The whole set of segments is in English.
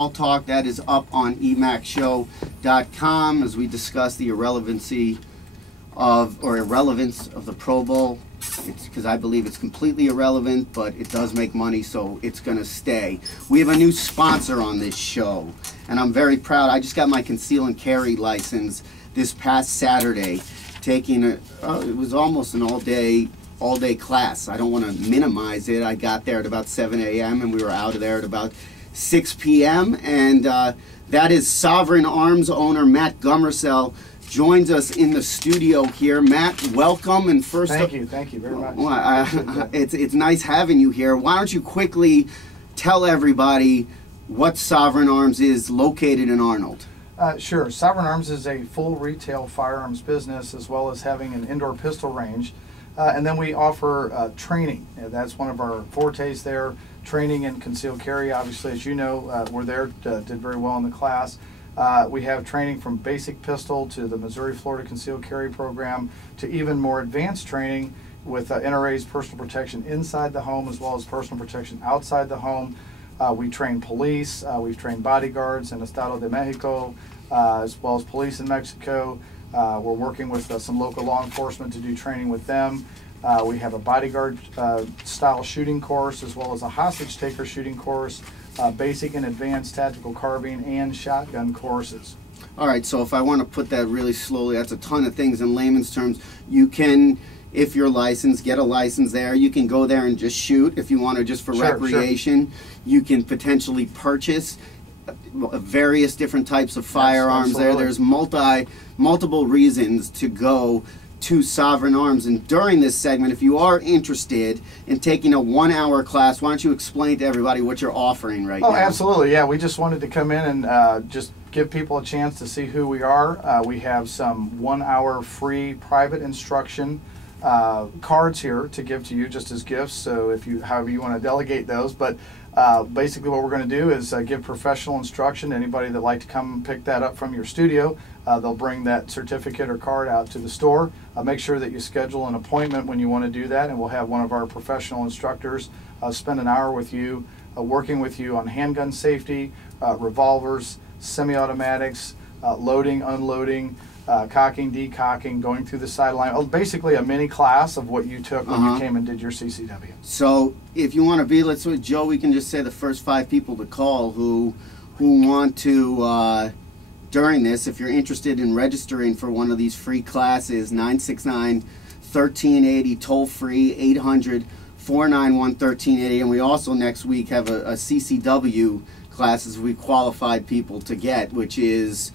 All Talk. That is up on emacshow.com as we discuss the irrelevance of the Pro Bowl. It's because I believe it's completely irrelevant, but it does make money, so it's going to stay. We have a new sponsor on this show, and I'm very proud. I just got my conceal and carry license this past Saturday, taking it was almost an all-day class. I don't want to minimize it. I got there at about 7 a.m. and we were out of there at about 6 p.m. And that is Sovereign Arms owner Matt Gummersell joins us in the studio here. Matt, welcome. And first, thank you very much. It's nice having you here. Why don't you quickly tell everybody what Sovereign Arms is, located in Arnold? Sure. Sovereign Arms is a full retail firearms business, as well as having an indoor pistol range. And then we offer training. That's one of our fortes there. Training and concealed carry, obviously, as you know, we're there, did very well in the class. We have training from basic pistol to the Missouri-Florida concealed carry program to even more advanced training with NRA's personal protection inside the home as well as personal protection outside the home. We train police, we've trained bodyguards in Estado de Mexico, as well as police in Mexico. We're working with some local law enforcement to do training with them. We have a bodyguard style shooting course as well as a hostage taker shooting course, basic and advanced tactical carbine and shotgun courses. All right, so if I want to put that really slowly, that's a ton of things in layman's terms. You can, if you're licensed, get a license there. You can go there and just shoot if you want to, just for recreation. Sure. You can potentially purchase various different types of firearms. Yes, there. There's multiple reasons to go to Sovereign Arms. And during this segment, if you are interested in taking a 1-hour class, why don't you explain to everybody what you're offering right now? Oh, absolutely. Yeah, we just wanted to come in and just give people a chance to see who we are. We have some 1-hour free private instruction cards here to give to you just as gifts, so if you, however you want to delegate those. But basically what we're going to do is give professional instruction to anybody that'd like to come pick that up from your studio. They'll bring that certificate or card out to the store. Make sure that you schedule an appointment when you want to do that, and we'll have one of our professional instructors spend an hour with you, working with you on handgun safety, revolvers, semi-automatics, loading, unloading, cocking, decocking, going through the sideline. Basically a mini class of what you took when you came and did your CCW. So if you want to be, let's with Joe, we can just say the first 5 people to call who want to, during this, if you're interested in registering for one of these free classes, 969-1380, toll free, 800-491-1380. And we also next week have a CCW classes we qualified people to get, which is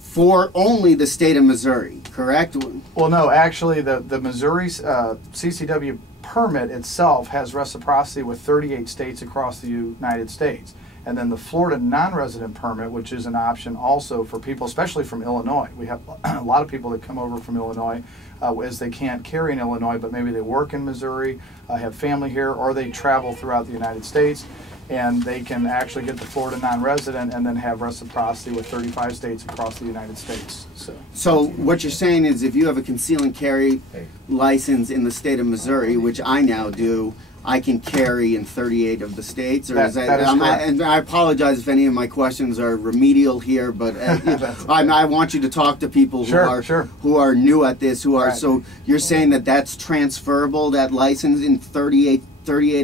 for only the state of Missouri, correct? Well, no, actually the Missouri CCW permit itself has reciprocity with 38 states across the United States. And then the Florida non-resident permit, which is an option also for people, especially from Illinois. We have a lot of people that come over from Illinois as they can't carry in Illinois, but maybe they work in Missouri, have family here, or they travel throughout the United States. And they can actually get the Florida non-resident and then have reciprocity with 35 states across the United States. So what you're saying is if you have a conceal and carry license in the state of Missouri, which I now do, I can carry in 38 of the states? Or is that is and I apologize if any of my questions are remedial here, but I want you to talk to people who are new at this, who are, so you're saying that that's transferable, that license in 38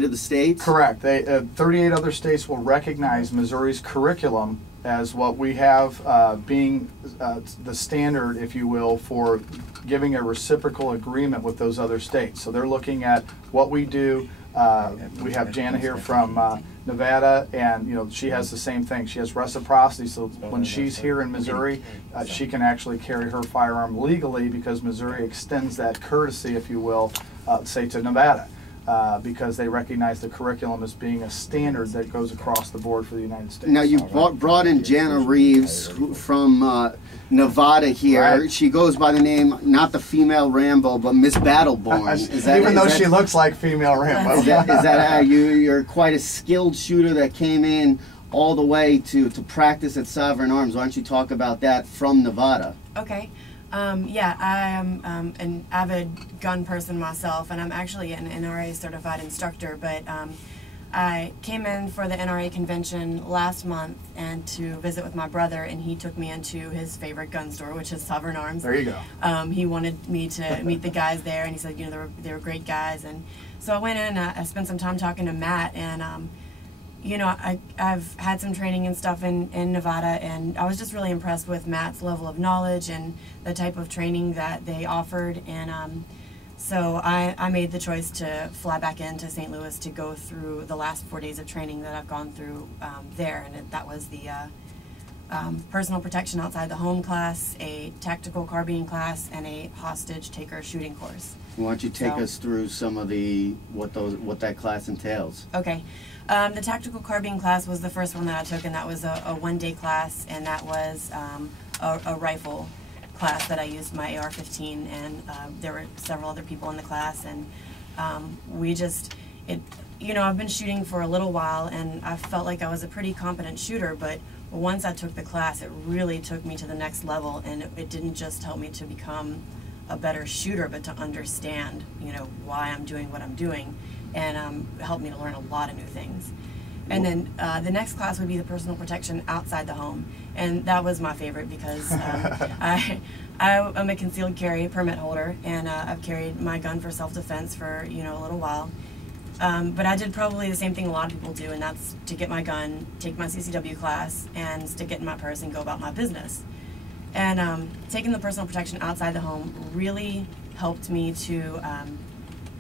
of the states? Correct. 38 other states will recognize Missouri's curriculum as what we have being the standard, if you will, for giving a reciprocal agreement with those other states. So they're looking at what we do. We have Jana here from Nevada, and she has the same thing. She has reciprocity, so when she's here in Missouri, she can actually carry her firearm legally because Missouri extends that courtesy, if you will, say to Nevada. Because they recognize the curriculum as being a standard that goes across the board for the United States. Now, you brought in Jana Reeves from Nevada here. Right. She goes by the name, not the female Rambo, but Miss Battleborn. Even though she looks like female Rambo. Is that how you're quite a skilled shooter that came in all the way to practice at Sovereign Arms? Why don't you talk about that from Nevada? Okay. Yeah, I am an avid gun person myself, and I'm actually an NRA certified instructor, but I came in for the NRA convention last month and to visit with my brother, and he took me into his favorite gun store, which is Sovereign Arms. There you go. He wanted me to meet the guys there, and he said, they were great guys. And so I went in, I spent some time talking to Matt, and I've had some training and stuff in Nevada, and I was just really impressed with Matt's level of knowledge and the type of training that they offered. And so I made the choice to fly back into St. Louis to go through the last 4 days of training that I've gone through there. And that was the personal protection outside the home class, a tactical carbine class, and a hostage taker shooting course. Why don't you take us through some of what that class entails? Okay. The tactical carbine class was the first one that I took, and that was a one-day class, and that was a rifle class that I used my AR-15, and there were several other people in the class, and I've been shooting for a little while, and I felt like I was a pretty competent shooter, but once I took the class, it really took me to the next level, and it didn't just help me to become a better shooter, but to understand, why I'm doing what I'm doing, and helped me to learn a lot of new things. And then the next class would be the personal protection outside the home, and that was my favorite because I'm a concealed carry permit holder, and I've carried my gun for self-defense for a little while. But I did probably the same thing a lot of people do, and that's to get my gun, take my CCW class, and stick it in my purse and go about my business. And taking the personal protection outside the home really helped me to,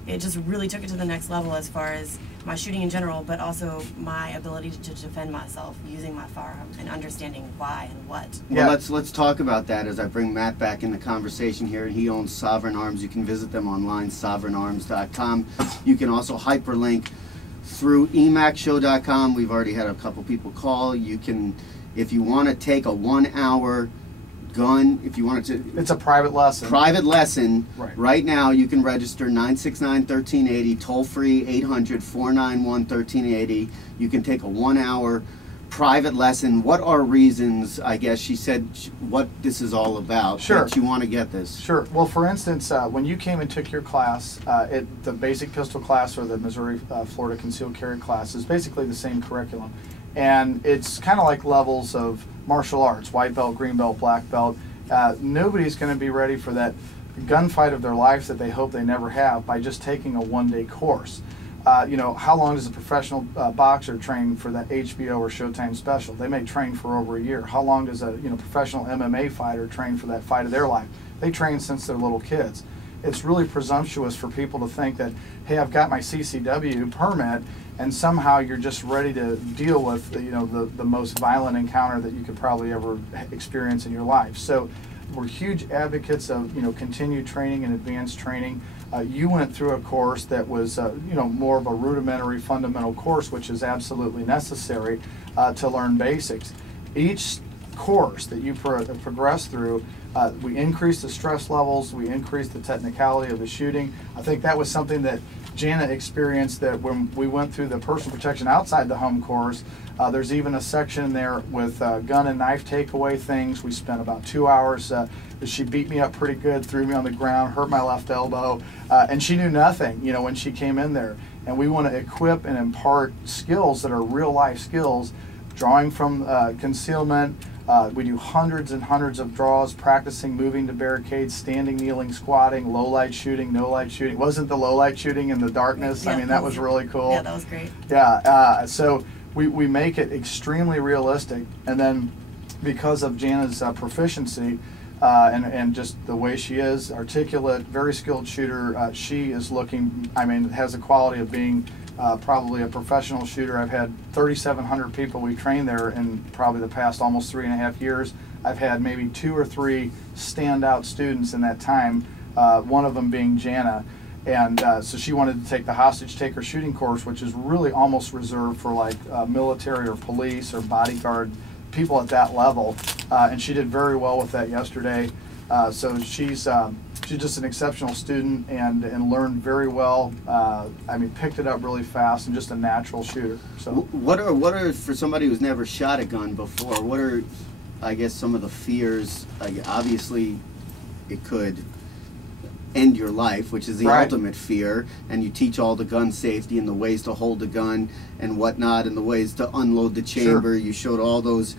it just really took it to the next level as far as my shooting in general, but also my ability to defend myself using my firearm and understanding why and what. Well, let's talk about that as I bring Matt back in the conversation here. He owns Sovereign Arms. You can visit them online, sovereignarms.com. You can also hyperlink through emacshow.com. We've already had a couple people call. You can, if you want to take a 1 hour gun, if you wanted to, it's a private lesson. Right now you can register 969-1380, toll free 800-491-1380. You can take a 1 hour private lesson. What are reasons, I guess she said, what this is all about? Sure. That you want to get this? Sure. Well, for instance, when you came and took your class, the basic pistol class or the Missouri Florida concealed carry class is basically the same curriculum. And it's kind of like levels of martial arts, white belt, green belt, black belt. Nobody's going to be ready for that gunfight of their lives that they hope they never have by just taking a one-day course. How long does a professional boxer train for that HBO or Showtime special? They may train for over a year. How long does a professional MMA fighter train for that fight of their life? They train since they're little kids. It's really presumptuous for people to think that, hey, I've got my CCW permit, and somehow you're just ready to deal with the most violent encounter that you could probably ever experience in your life. So we're huge advocates of continued training and advanced training. You went through a course that was more of a rudimentary fundamental course, which is absolutely necessary to learn basics. Each course that you progress through, we increase the stress levels, we increase the technicality of the shooting. I think that was something that Jana experienced, that when we went through the personal protection outside the home course, there's even a section there with gun and knife takeaway things. We spent about 2 hours. She beat me up pretty good, threw me on the ground, hurt my left elbow, and she knew nothing, when she came in there. And we want to equip and impart skills that are real life skills, drawing from concealment. We do hundreds and hundreds of draws, practicing moving to barricades, standing, kneeling, squatting, low light shooting, no light shooting. Wasn't the low light shooting in the darkness? Yeah, I mean, that was really cool. Yeah, that was great. Yeah, so we make it extremely realistic, and then because of Jana's proficiency and just the way she is, articulate, very skilled shooter, she is looking, has the quality of being probably a professional shooter. I've had 3,700 people we trained there in probably the past almost 3.5 years. I've had maybe 2 or 3 standout students in that time, one of them being Jana. And so she wanted to take the hostage taker shooting course, which is really almost reserved for like military or police or bodyguard people at that level. And she did very well with that yesterday. So she's just an exceptional student and learned very well. Picked it up really fast and just a natural shooter. So what are for somebody who's never shot a gun before? What are, I guess, some of the fears? Obviously, it could end your life, which is the Right. ultimate fear, and you teach all the gun safety and the ways to hold the gun and whatnot and the ways to unload the chamber. You showed all those